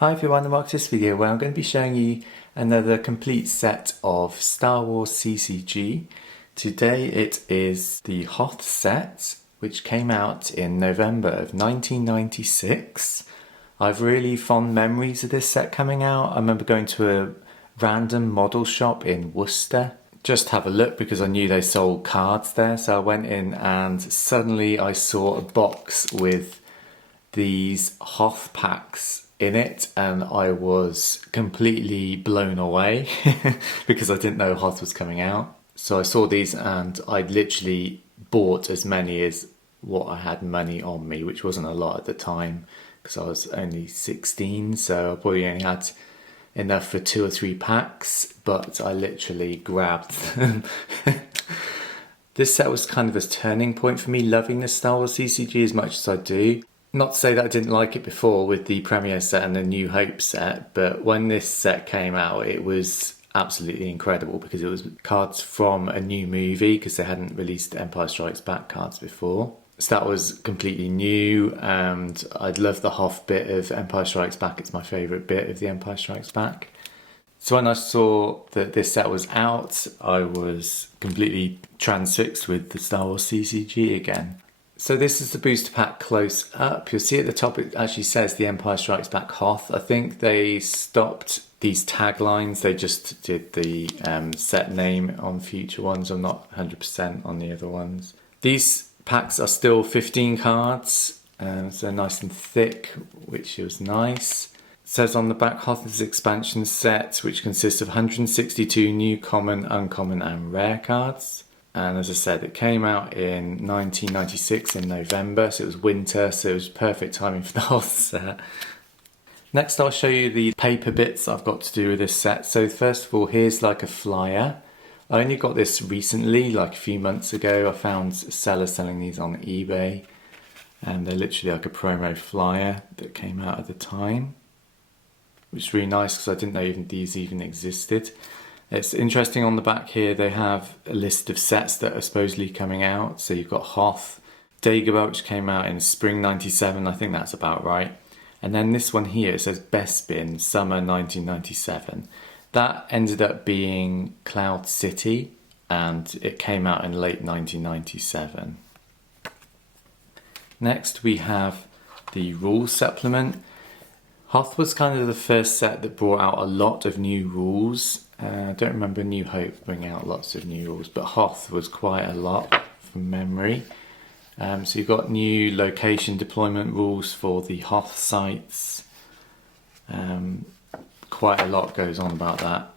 Hi everyone, and welcome to this video where I'm going to be showing you another complete set of Star Wars CCG. Today it is the Hoth set, which came out in November of 1996. I have really fond memories of this set coming out. I remember going to a random model shop in Worcester just to have a look because I knew they sold cards there. So I went in and suddenly I saw a box with these Hoth packs in it, and I was completely blown away because I didn't know Hoth was coming out. So I saw these and I literally bought as many as what I had money on me, which wasn't a lot at the time because I was only 16, so I probably only had enough for 2 or 3 packs, but I literally grabbed them. This set was kind of a turning point for me, loving the Star Wars CCG as much as I do. Not to say that I didn't like it before with the Premiere set and the New Hope set, but when this set came out it was absolutely incredible because it was cards from a new movie because they hadn't released Empire Strikes Back cards before. So that was completely new, and I'd love the Hoth bit of Empire Strikes Back. It's my favourite bit of the Empire Strikes Back. So when I saw that this set was out, I was completely transfixed with the Star Wars CCG again. So this is the booster pack close up. You'll see at the top it actually says The Empire Strikes Back Hoth. I think they stopped these taglines. They just did the set name on future ones. I'm not 100% on the other ones. These packs are still 15 cards, so nice and thick, which was nice. It says on the back Hoth's expansion set, which consists of 162 new common, uncommon and rare cards. And as I said, it came out in 1996 in November, so it was winter, so it was perfect timing for the Hoth set. Next I'll show you the paper bits I've got to do with this set. So first of all, here's like a flyer. I only got this recently, like a few months ago. I found a seller selling these on eBay, and they're literally like a promo flyer that came out at the time, which is really nice because I didn't know these even existed. It's interesting on the back here, they have a list of sets that are supposedly coming out. So you've got Hoth, Dagobah, which came out in spring 97, I think that's about right. And then this one here, it says Bespin, summer 1997. That ended up being Cloud City, and it came out in late 1997. Next we have the rules supplement. Hoth was kind of the first set that brought out a lot of new rules. I don't remember New Hope bringing out lots of new rules, but Hoth was quite a lot from memory. So you've got new location deployment rules for the Hoth sites. Quite a lot goes on about that.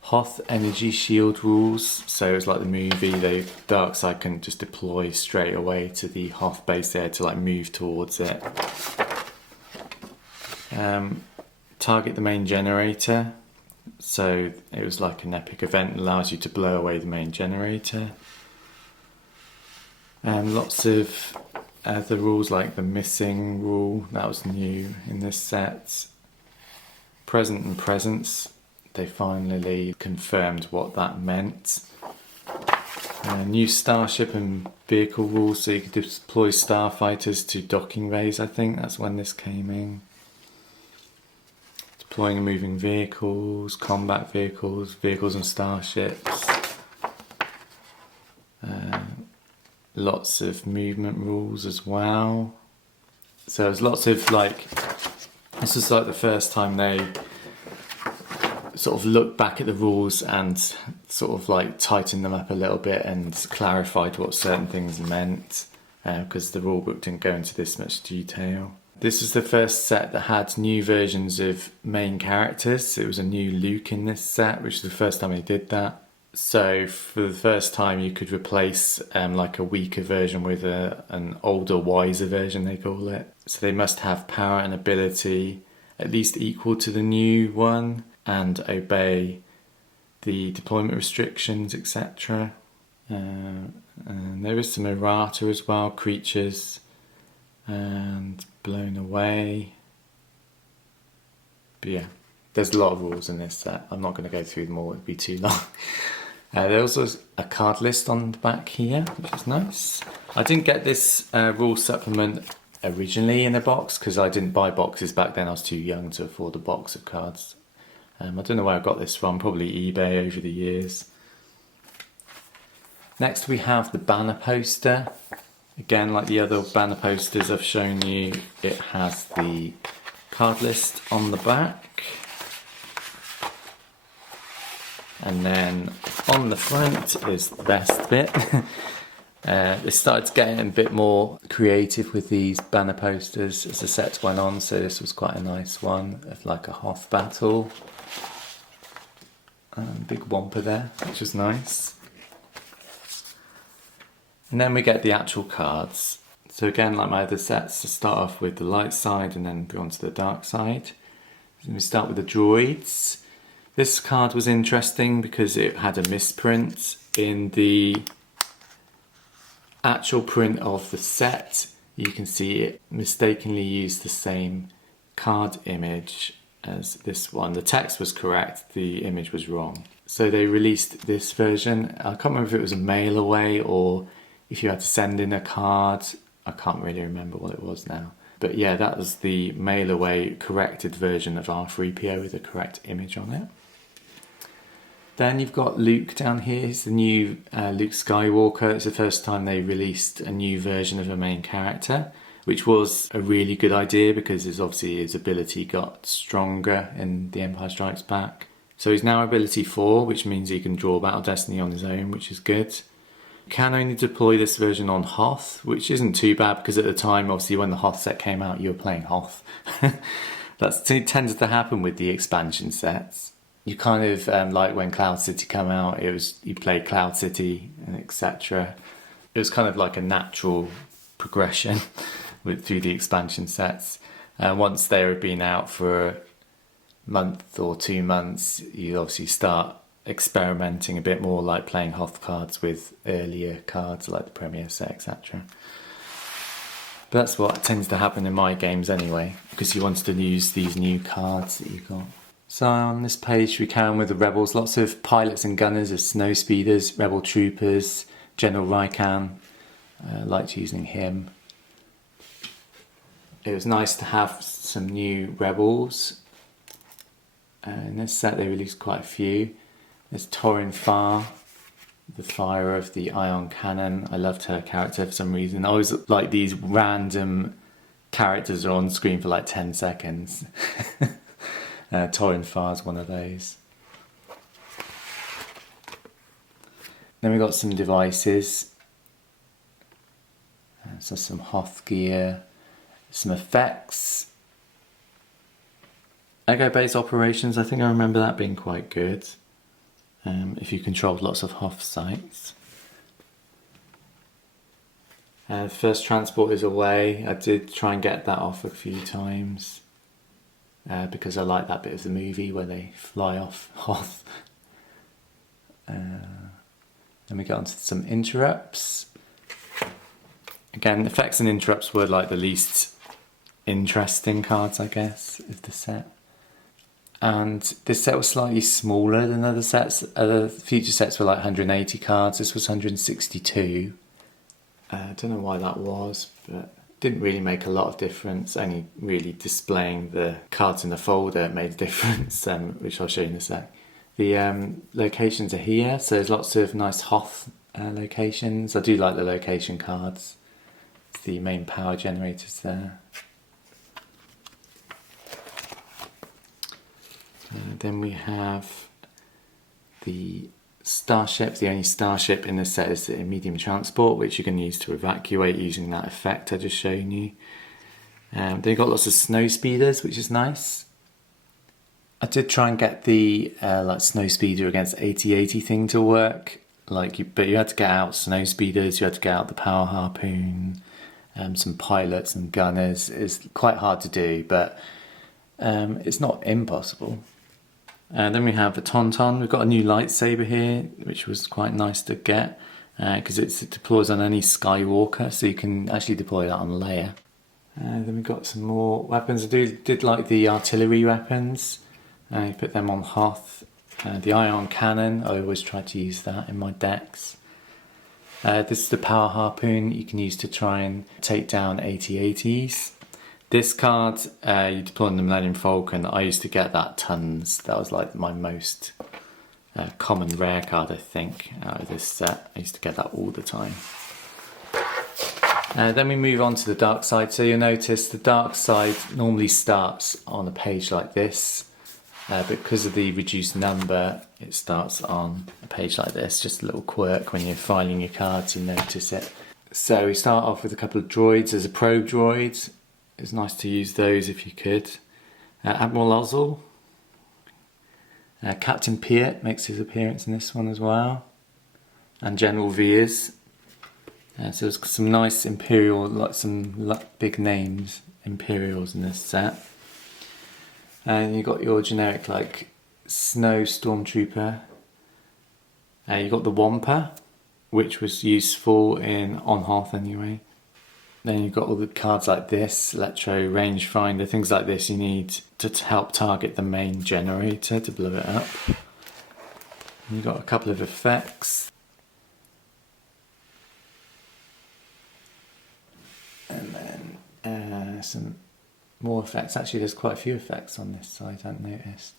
Hoth energy shield rules, so it's like the movie, the dark side can just deploy straight away to the Hoth base there to like move towards it. Target the main generator. So it was like an epic event that allows you to blow away the main generator. Lots of other rules like the missing rule, that was new in this set. Present and presence, they finally confirmed what that meant. New starship and vehicle rules, so you could deploy starfighters to docking bays, I think that's when this came in. Deploying and moving vehicles, combat vehicles, vehicles and starships. Lots of movement rules as well. So there's lots of this was like the first time they sort of looked back at the rules and sort of like tightened them up a little bit and clarified what certain things meant, because the rulebook didn't go into this much detail. This was the first set that had new versions of main characters. It was a new Luke in this set, which was the first time they did that. So for the first time you could replace like a weaker version with an older, wiser version, they call it. So they must have power and ability at least equal to the new one and obey the deployment restrictions, etc. And there is some errata as well, creatures and blown away. But yeah, there's a lot of rules in this set. I'm not going to go through them all, it would be too long. There's also a card list on the back here, which is nice. I didn't get this rule supplement originally in a box, because I didn't buy boxes back then. I was too young to afford a box of cards. I don't know where I got this from, probably eBay over the years. Next we have the banner poster. Again, like the other banner posters I've shown you, it has the card list on the back. And then on the front is the best bit. They started getting a bit more creative with these banner posters as the set went on, so this was quite a nice one of like a Hoth battle. Big whomper there, which was nice. And then we get the actual cards. So again, like my other sets, to start off with the light side and then go on to the dark side. So we start with the droids. This card was interesting because it had a misprint in the actual print of the set. You can see it mistakenly used the same card image as this one. The text was correct, the image was wrong. So they released this version. I can't remember if it was a mail away or if you had to send in a card. I can't really remember what it was now. But yeah, that was the mail away corrected version of R3PO with the correct image on it. Then you've got Luke down here. It's the new Luke Skywalker. It's the first time they released a new version of a main character, which was a really good idea because his ability got stronger in The Empire Strikes Back. So he's now ability 4, which means he can draw Battle Destiny on his own, which is good. You can only deploy this version on Hoth, which isn't too bad because at the time, obviously, when the Hoth set came out, you were playing Hoth. That tends to happen with the expansion sets. You kind of, like when Cloud City came out, you played Cloud City and etc. It was kind of like a natural progression through the expansion sets. Once they had been out for a month or 2 months, you obviously start experimenting a bit more, like playing Hoth cards with earlier cards like the Premier set, etc. But that's what tends to happen in my games anyway, because you wanted to use these new cards that you got. So on this page we carry on with the Rebels, lots of pilots and gunners of snow speeders, Rebel troopers, General Raikan, liked using him. It was nice to have some new Rebels. In this set they released quite a few. There's Torin Farr, the firer of the ion cannon. I loved her character for some reason. I always like these random characters are on screen for like 10 seconds. Torin Farr's one of those. Then we got some devices. So some Hoth gear, some effects. Ego-based operations, I think I remember that being quite good. If you controlled lots of Hoth sites. First transport is away. I did try and get that off a few times. Because I like that bit of the movie where they fly off Hoth. Then we get onto some interrupts. Again, effects and interrupts were like the least interesting cards, I guess, of the set. And this set was slightly smaller than other sets. Other future sets were like 180 cards. This was 162. I don't know why that was, but didn't really make a lot of difference. Only really displaying the cards in the folder made a difference, which I'll show you in a sec. The locations are here, so there's lots of nice Hoth locations. I do like the location cards. It's the main power generators there. Then we have the starship. The only starship in this set is the medium transport, which you can use to evacuate using that effect I just shown you. Then you've got lots of snow speeders, which is nice. I did try and get the like snow speeder against 80-80 thing to work, but you had to get out snow speeders, you had to get out the power harpoon, some pilots and gunners. It's quite hard to do, but it's not impossible. Then we have the Tauntaun. We've got a new lightsaber here, which was quite nice to get because it deploys on any Skywalker, so you can actually deploy that on Leia. Then we've got some more weapons. I did like the artillery weapons. You put them on Hoth. The ion cannon, I always try to use that in my decks. This is the power harpoon you can use to try and take down AT-ATs. This card, you deploy on the Millennium Falcon. I used to get that tons. That was like my most common rare card, I think, out of this set. I used to get that all the time. Then we move on to the dark side. So you'll notice the dark side normally starts on a page like this. Because of the reduced number, it starts on a page like this. Just a little quirk when you're filing your cards, you notice it. So we start off with a couple of droids. There's a probe droid. It's nice to use those if you could. Admiral Ozzel. Captain Piet makes his appearance in this one as well. And General Veers. So there's some nice Imperial, like some big names, Imperials in this set. And you've got your generic like Snow Stormtrooper. You've got the Wampa, which was useful on Hoth anyway. Then you've got all the cards like this, Electro, Rangefinder, things like this you need to help target the main generator to blow it up. And you've got a couple of effects. And then some more effects. Actually, there's quite a few effects on this side, I've noticed.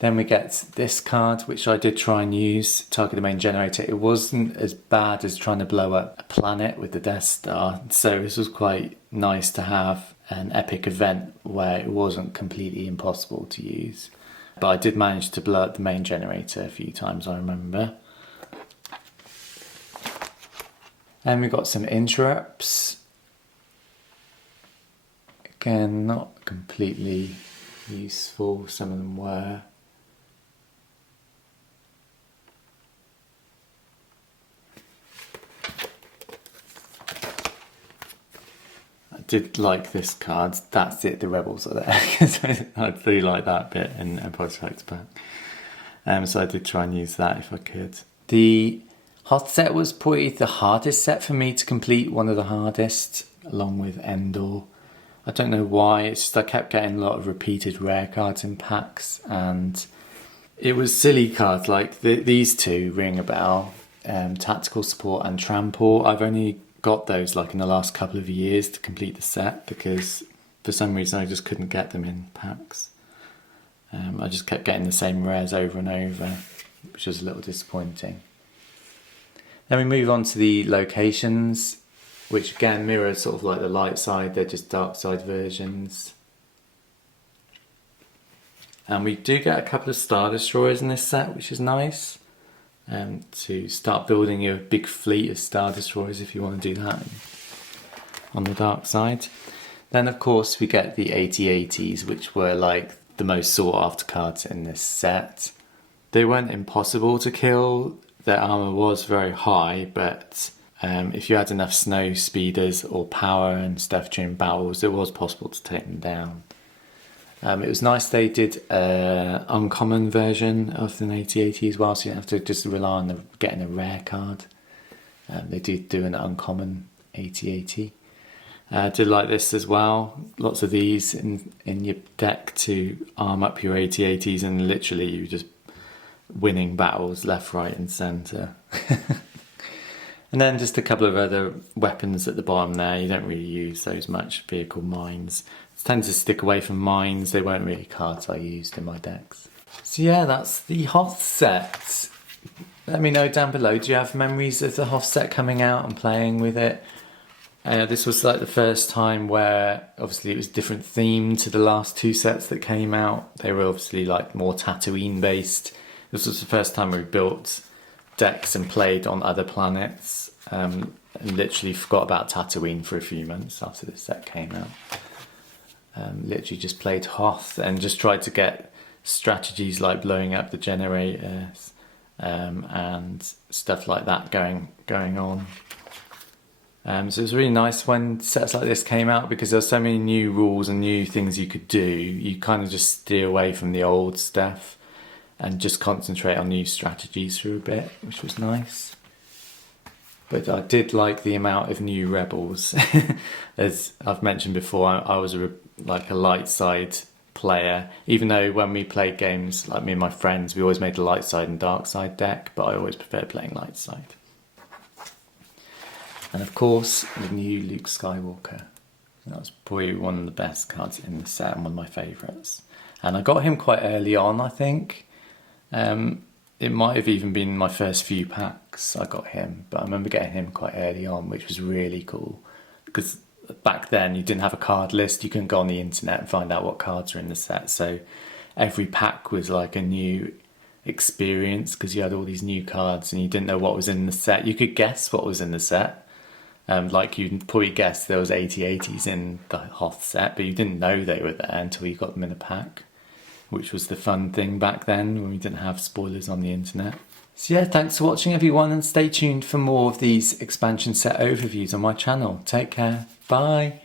Then we get this card, which I did try and use, target the main generator. It wasn't as bad as trying to blow up a planet with the Death Star, so this was quite nice to have an epic event where it wasn't completely impossible to use. But I did manage to blow up the main generator a few times, I remember. And we got some interrupts. Again, not completely useful, some of them were. I did like this card. That's it, the Rebels are there. I do like that bit in Empire Strikes Back. So I did try and use that if I could. The Hoth set was probably the hardest set for me to complete, one of the hardest, along with Endor. I don't know why, it's just I kept getting a lot of repeated rare cards in packs, and it was silly cards like these two ring a bell, Tactical Support and Trample. I've only got those like in the last couple of years to complete the set because for some reason I just couldn't get them in packs. I just kept getting the same rares over and over, which was a little disappointing. Then we move on to the locations, which again mirror sort of like the light side, they're just dark side versions. And we do get a couple of Star Destroyers in this set, which is nice. To start building your big fleet of Star Destroyers if you want to do that on the dark side. Then of course we get the AT-ATs, which were like the most sought after cards in this set. They weren't impossible to kill, their armour was very high, but if you had enough snow speeders or power and stuff during battles, it was possible to take them down. It was nice they did an uncommon version of an AT-AT as well, so you don't have to just rely on getting a rare card. They did do an uncommon AT-AT. I did like this as well, lots of these in your deck to arm up your AT-ATs, and literally you just winning battles left, right and centre. And then just a couple of other weapons at the bottom there. You don't really use those much. Vehicle mines. I tend to stick away from mines. They weren't really cards I used in my decks. So yeah, that's the Hoth set. Let me know down below. Do you have memories of the Hoth set coming out and playing with it? This was like the first time where obviously it was different theme to the last two sets that came out. They were obviously like more Tatooine based. This was the first time we built decks and played on other planets, and literally forgot about Tatooine for a few months after this set came out. Literally just played Hoth and just tried to get strategies like blowing up the generators and stuff like that going on. So it was really nice when sets like this came out because there were so many new rules and new things you could do. You kind of just steer away from the old stuff and just concentrate on new strategies for a bit, which was nice. But I did like the amount of new rebels. As I've mentioned before, I was like a light side player, even though when we played games, like me and my friends, we always made the light side and dark side deck, but I always prefer playing light side. And of course, the new Luke Skywalker. That was probably one of the best cards in the set and one of my favourites. And I got him quite early on, I think. It might have even been my first few packs I got him, but I remember getting him quite early on, which was really cool. Because back then you didn't have a card list, you couldn't go on the internet and find out what cards are in the set. So every pack was like a new experience because you had all these new cards and you didn't know what was in the set. You could guess what was in the set. Like you'd probably guess there was 8080s in the Hoth set, but you didn't know they were there until you got them in a pack, which was the fun thing back then when we didn't have spoilers on the internet. So yeah, thanks for watching everyone, and stay tuned for more of these expansion set overviews on my channel. Take care, bye!